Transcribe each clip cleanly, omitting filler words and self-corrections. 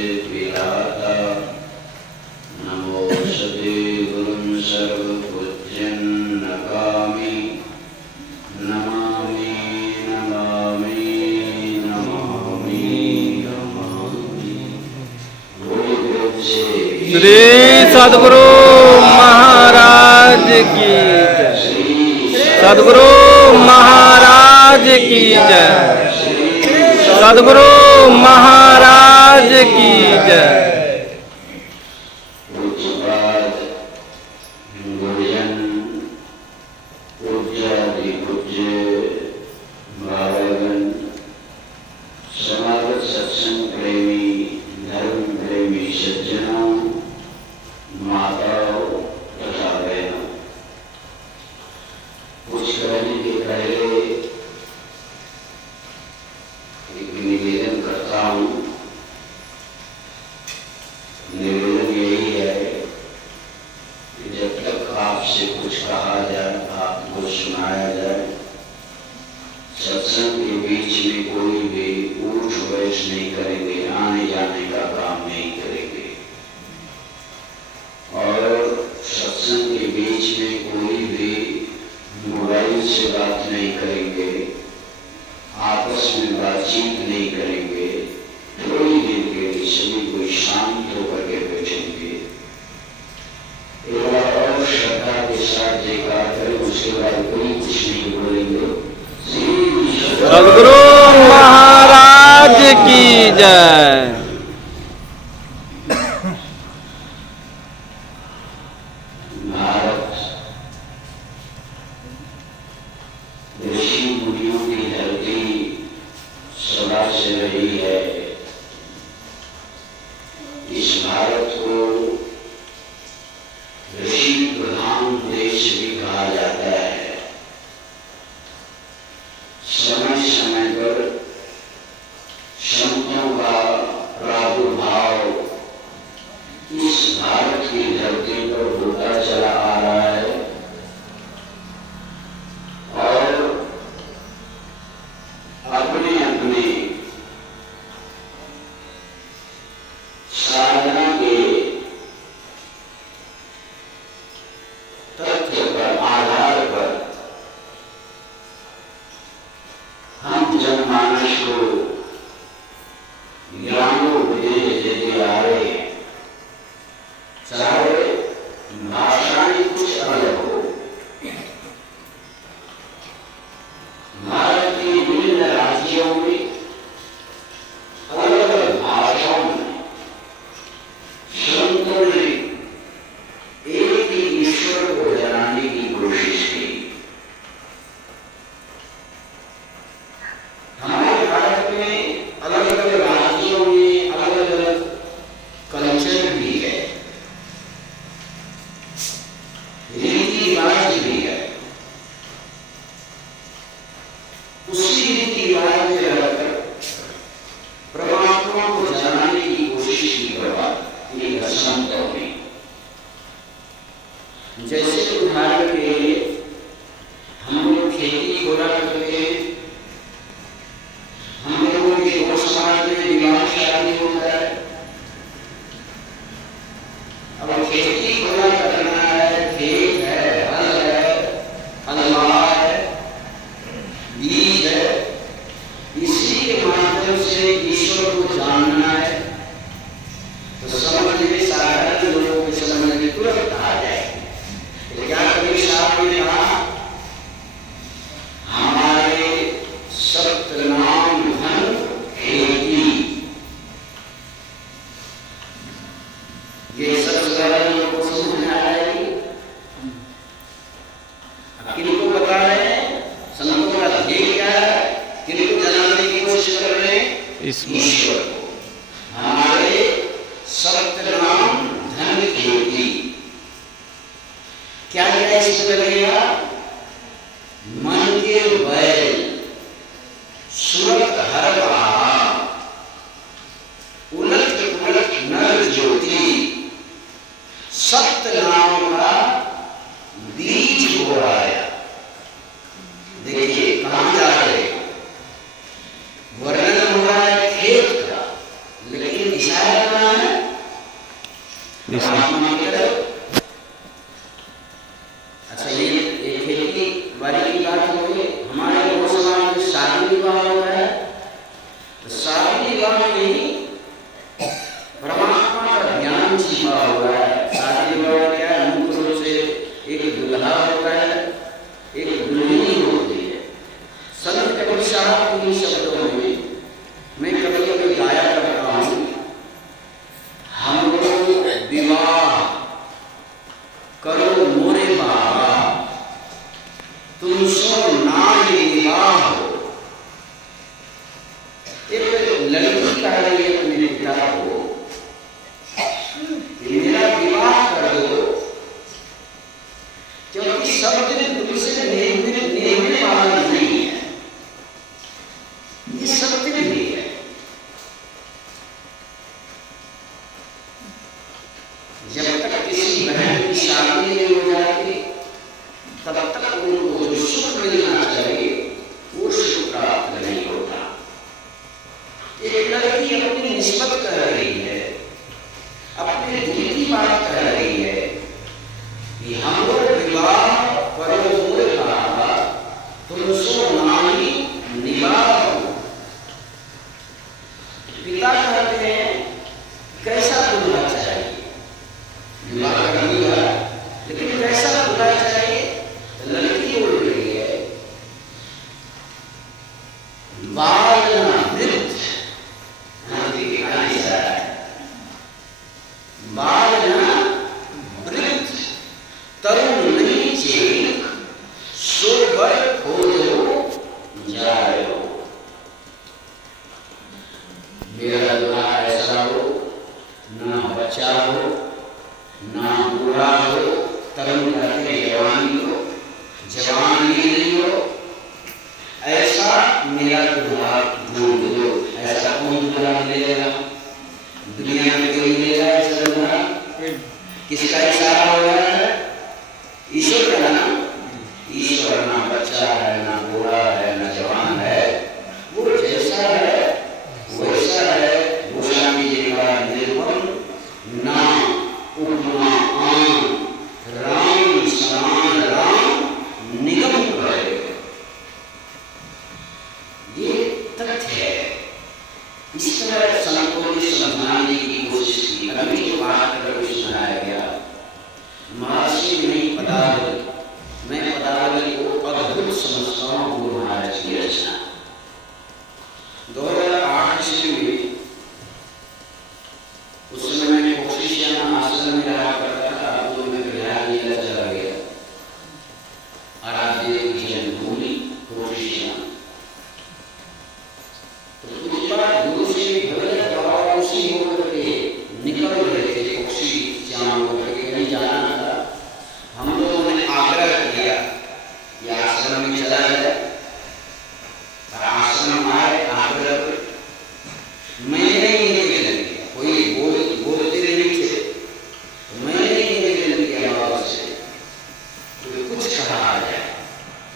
विधाता नमो सदे गुरुं सर्वपूज्यं नमामि नमामि नमामि नमामि नमामि। श्री सद्गुरु महाराज की जय। सद्गुरु महाराज की जय। सद्गुरु महाराज की जय। पूज्यपाद गुरुजन पूज्यादि पूज्य बाबागण समागत सत्संग प्रेमी धर्म प्रेमी सज्जनों माताओं तथा बहनों, कुछ कहने के पहले एक निवेदन करता हूँ। निवेदन यही है कि जब तक आपसे कुछ कहा जाए, आपको सुनाया जाए, सत्संग के बीच में कोई भी उठ बैठ नहीं करेंगे, आने जाने का काम नहीं करेंगे। और सत्संग के बीच में कोई भी मोबाइल से बात नहीं करेंगे, आपस में बातचीत नहीं करेंगे। थोड़ी देर के लिए सभी कोई शांत होकर के बैठेंगे। एक बार और श्रद्धा के साथ जयकार करें, उसके बाद कोई कुछ नहीं बोलेंगे। सद्गुरु महाराज की जय। भारत ऋषि मुनियों की धरती सदा से रही है। इस भारत को ऋषि प्रधान देश भी कहा जाता है। समय समय पर संतों का प्रादुर्भाव इस भारत की धरती पर होता चला आ रहा है। और अपने अपने साधना के तथ्य पर आधार पर हम जनमानस को ज्ञानोपदेश देते आ रहे हैं। चाहे भाषाएं कुछ अलग हो, भारत के विभिन्न राज्यों में अलग अलग भाषाओं में संतों ने एक ही ईश्वर को जनाने की कोशिश की। हमारे भारत में अलग अलग राज्यों में अलग अलग कल्चर भी है, रीति रिवाज भी है। उसी रीति रिवाज में रहकर परमात्मा को जनाने की कोशिश की एक संतों ने। जैसे उदाहरण के लिए हम लोग खेती को करके हम लोगों के समाज में विवाह शादी होता है। अब खेती को करना है, खेत है, हल है, हलवा है, बीज है, इसी के माध्यम से ईश्वर को जानना है। तो समझ में साधारण लोगों के समझ में तुरंत आ जाएगी। तो क्या कभी साहब ने कहा हमारे सप्तनाम धन खेती, ये सब साधारण लोगों को समझ में आ जाएगी। किनको बता रहे हैं, संतों का ध्येय क्या है, किनको जनाने की कोशिश कर रहे हैं, ईश्वर को। हमारे सप्तनाम धन खेती, क्या क्या इसमें लगेगा? मन के बैल, सुरत हर बहा, उलट पुलट नर ज्योति, सप्तनाम का बीज बोया। देखिए कहां जा रहे, वर्णन हो रहा है खेत का, लेकिन विषय कहाँ है? परमात्मा की तरफ। अच्छा, ये खेती बाड़ी की बात हो गई। हमारे लोग समाज में शादी विवाह हो रहा है, तो शादी विवाह में ही परमात्मा का ज्ञान छिपा हुआ है। शादी विवाह क्या है? मुख्य रूप से एक दुल्हा होता है, एक दुल्हनी होती है। संत कबीर साहब के शब्दों में मैं कभी कभी गाया करता हूँ, हम लोग विवाह करो मोरे बाबा, तुम सो नारी विवाह हो। एक लड़की कह रही है अपने पिता को, मेरा विवाह कर दो, क्योंकि सब दिन तुमसे नेमने वाला नहीं है। ये सत्य नहीं है। जब तक किसी बहन की शादी नहीं हो जाती, तब तक उनको जो सुख मिलना चाहिए वो सुख प्राप्त नहीं होता। एक लड़की अपनी निस्बत कर रही है, अपने दिल की बात कर रही है कि हम लोग विवाह करो मोरे बाबा, तुम सो नारी निवाह। पिता कहते हैं कैसा दूल्हा चाहिए? विवाह करनी है, लेकिन कैसा दूल्हा चाहिए? लड़की बोल रही है बाल वृद्ध, बाल वृद्ध तरुण नहीं चेक, सोबर खोजो जायो। मेरा दूल्हा ऐसा हो, ना बच्चा हो ना बूढ़ा हो, तरुण करके जवानी हो, जवानी नहीं हो, ऐसा मेरा दूल्हा ढूंढ दो। ऐसा कौन दूल्हा मिलेगा? दुनिया में कोई मिलेगा ऐसा दूल्हा? किसका इशारा हो रहा है? ईश्वर का ना। ईश्वर ना बच्चा है, ना बूढ़ा है, ना जवान है, वो जैसा है वैसा है। गोस्वामी जी का निर्गुण ना उपमा आन, राम समान राम निगम करे। ये तथ्य है। इस तरह संतों ने समझाने की कोशिश की। अभी जो बात कर सुनाया गया, महर्षि नहीं पदावली, मैं पदावली को अद्भुत समझता हूँ। गुरु महाराज की रचना 2008 ईस्वी में, उस समय मैं कोशिशियाना आश्रम में रहा करता था, तो मैं बिहार जिला चला गया। आराध्य की जन्मभूमि कोशिशियाना। तो कुछ बार गुरु से भगत बाबा उसी होकर के निकल रहे थे, कोशी श्याम होकर के कहीं जाना था। हम लोगों ने आग्रह किया या आश्रम में चला जाए। आश्रम आए, आग्रह मैंने नहीं निवेदन किया, कोई बोलते नहीं थे, तो मैंने नहीं निवेदन किया बाबा से तो कुछ कहा जाए।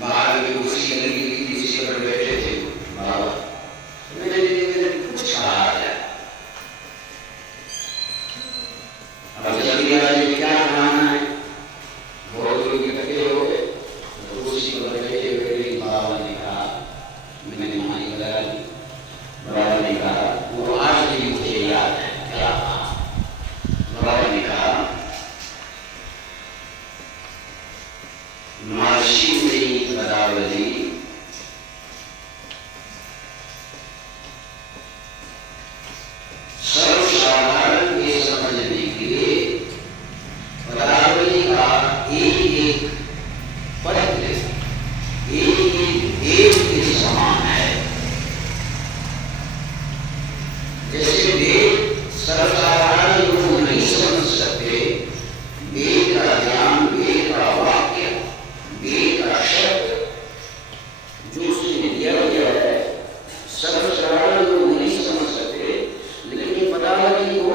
बाहर में कुर्सी लगी हुई, किसी पर बैठे थे बाबा, मैंने निवेदन कुछ कहा जाए। अब जल्दी वाले क्या कहना है, बहुत लोग इकट्ठे हो गए, तो कुर्सी पर बैठे हुए बाबा ने कहा, मैंने मानी लगा दी। बाबा ने कहा, वो आज भी मुझे याद है क्या कहा। बाबा ने कहा, महर्षि मेरी पदावली सर्वसाधारण के समझने के लिए पदावली का एक पद एक वेद के समान है। जैसे वेद सर्वसाधारण लोग नहीं समझ सकते, वेद का ज्ञान, वेद का वाक्य, वेद का शब्द जो उसने दिया गया है, सर्वसाधारण लोग नहीं समझ सकते, लेकिन पदावली को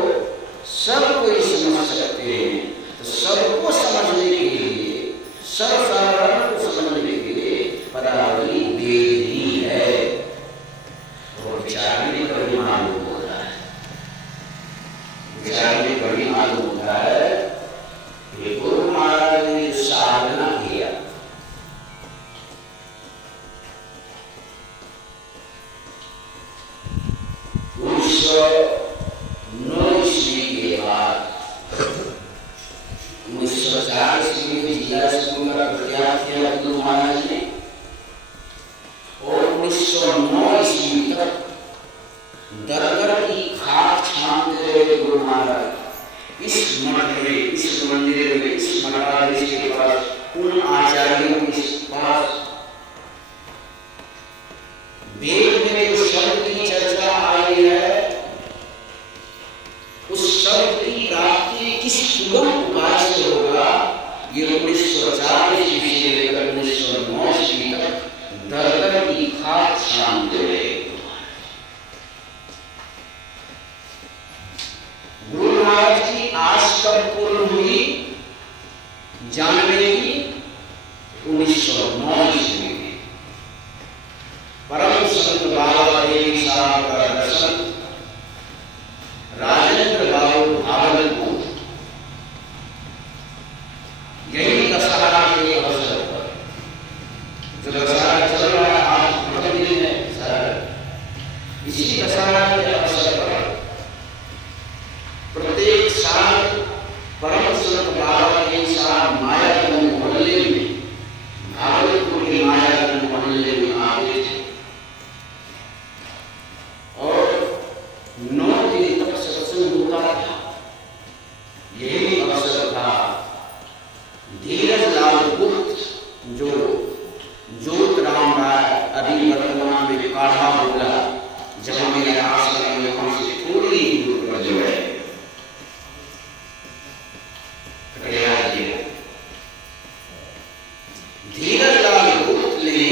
सब कोई समझ सकते हैं। तो सबको समझने के लिए, सर्वसाधारण को समझने के लिए पदावली वेद ही है। और विचारने पर मालूम हो रहा है विचार में बड़ी मालूम होता है कि गुरु महाराज ने जो साधना किया, ईस्वी के बाद 1904 ईस्वी में जिला स्कूल का प्रत्याग किया गुरु महाराज ने, और 1909 ईस्वी तक दरदर की खाक छानते रहे गुरु महाराज। इस मठ में, इस मंदिर में, इस मठाधीश के पास, उन आचार्यों के पास वेद में जो शब्द की चर्चा आई है, उस शब्द की प्राप्ति किस सुगम उपाय से होगा, ये 1940 ईस्वी से लेकर 1909 ईस्वी तक दरदर की खाक छानते रहे। गुरु महाराज की आस कब पूर्ण हुई जानने की? 1909 ईस्वी में परम संत बाबा देवी साहब का दर्शन राजेंद्र बाबू भागलपुर, यही दशहरा के अवसर पर, जो दशहरा चल रहा है आज प्रतिदिन है सर, इसी दशहरा के अवसर पर प्रत्येक साल परम संत बाबा के साथ मायागंज मोहल्ले में, भागलपुर के मायागंज मोहल्ले में आते थे और 9 दिन तक सत्संग होता था। यही अवसर था धीरज लाल गुप्त, जो ज्योत राम राय अभी वर्तमान में काढ़ा बोला, जहां मेरे आश्रम में, वहां से थोड़ी ही दूर पर जो है धीरज लाल गुप्त ने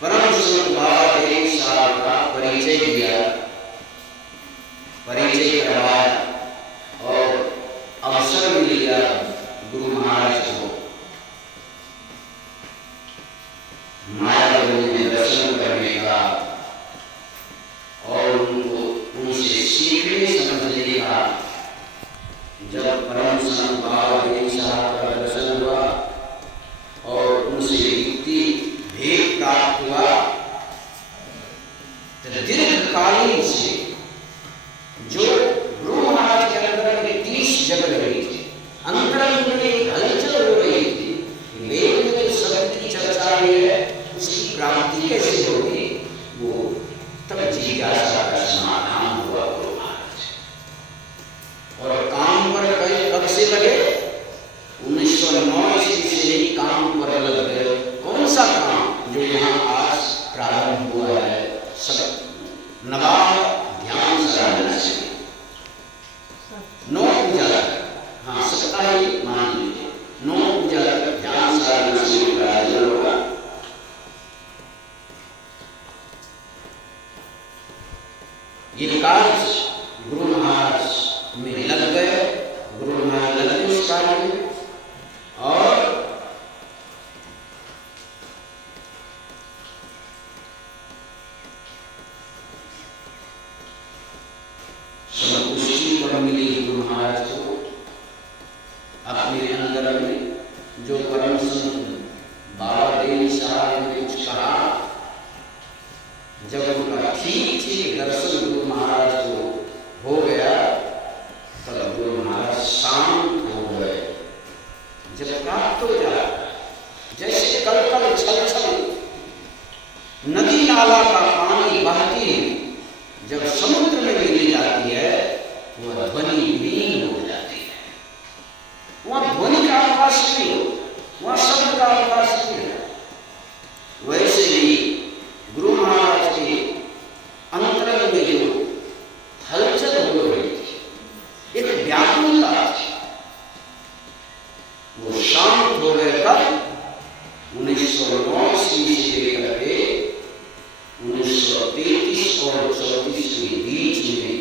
परम संत बाबा देव साहब का परिचय दिया, परिचय करवाया और अवसर मिल गया गुरु महाराज को मायागंज में दर्शन करने का और उनसे सीखने समझने का। जब परम संत बाबा देव साहब का दर्शन हुआ और उनसे युक्ति भेद प्राप्त हुआ, तो दीर्घकालीन से जो गुरु महाराज के अंदर में 30 जग रही थी, अंतरंग में एक हलचल हो रही थी, वेद में जो शब्द की चर्चा हुई है उसकी प्राप्ति कैसे होगी, वो तब जिज्ञासा का समाधान हुआ गुरु महाराज। और काम पर कब से लगे? 1909 ईस्वी से ही काम पर लग गए। कौन सा काम? जो यहाँ आज प्रारंभ हुआ है, सब नवाब ध्यान साधना से 9 पूजा तक, हाँ सप्ताहिक मान लीजिए, 9 पूजा तक ध्यान साधना से प्रारंभ होगा। ये कार्य गुरु महाराज में लग गए, गुरु महाराज लग गए इस कार्य में, और संतुष्टि पर मिली गुरु महाराज को अपने अंदर में। जो परम संत बाबा देव साहब ने कुछ कहा, जब उनका ठीक ठीक दर्शन गुरु महाराज को हो गया, तब गुरु महाराज शांत हो गए। जब प्राप्त हो जाए, जैसे कल कल छल छल नदी नाला का पानी बहती है, जब समुद्र में मिल जाती है, वह ध्वनि लीन हो जाती है। वह ध्वनि का अवकाश नहीं हो, वह शब्द का अवकाश नहीं है। वैसे ही गुरु महाराज के अंतरंग में जो हलचल हो रही थी, एक व्याकुलता थी, वो शांत हो गए। कब? 1909 ईस्वी से लेकर के 1933 और 34 के बीच में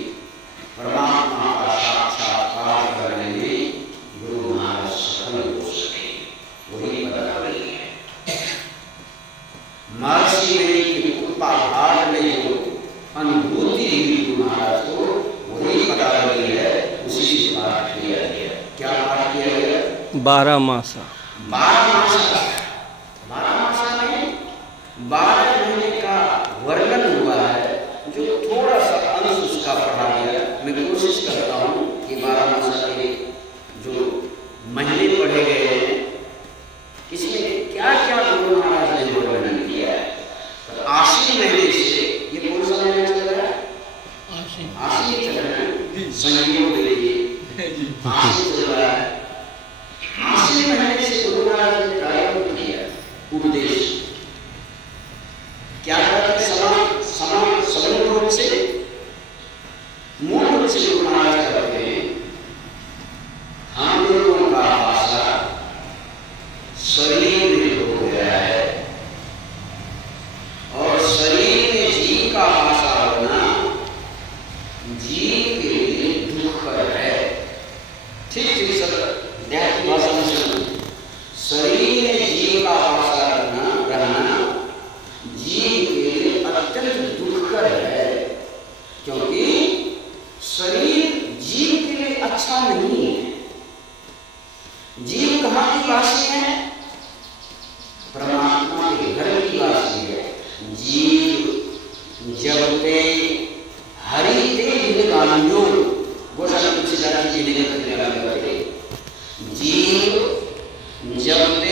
परमात्मा का साक्षात्कार करने में गुरु महाराज सफल हो सके। वही पदावली है। 12 मासा 12 मासा में 12 महीने का वर्णन हुआ है, जो थोड़ा सा अंश उसका पढ़ा गया। मैं कोशिश करता हूँ कि 12 मासा के जो महीने पढ़े गए हैं, इसमें क्या क्या गुरु महाराज ने वर्णन किया है। आश्विन महीने से, ये कौन सा महीना चल रहा है? आश्विन चल रहा है, संयोग ले लीजिए, आश्विन चल रहा है। आश्विन महीने से गुरु महाराज ने प्रारंभ किया उपदेश। क्या करते? समान रूप से, मूल रूप से गुरु महाराज करते हैं, हम लोगों का भाषा शरीर में हो गया है, और शरीर में जीव का भाषा होना जीव के लिए दुखकर है। ठीक सब देहाती भाषा में सुनो। शरीर में जीव का भाषा रहना जीव के लिए अत्यंत दुखकर है, क्योंकि शरीर जीव के लिए अच्छा नहीं है। जीव कहाँ की वासी है? परमात्मा के घर की वासी है। जीव जब ते हरि ते जिनकांजो गोसाई तुलसीदास जी ने जीव जब ते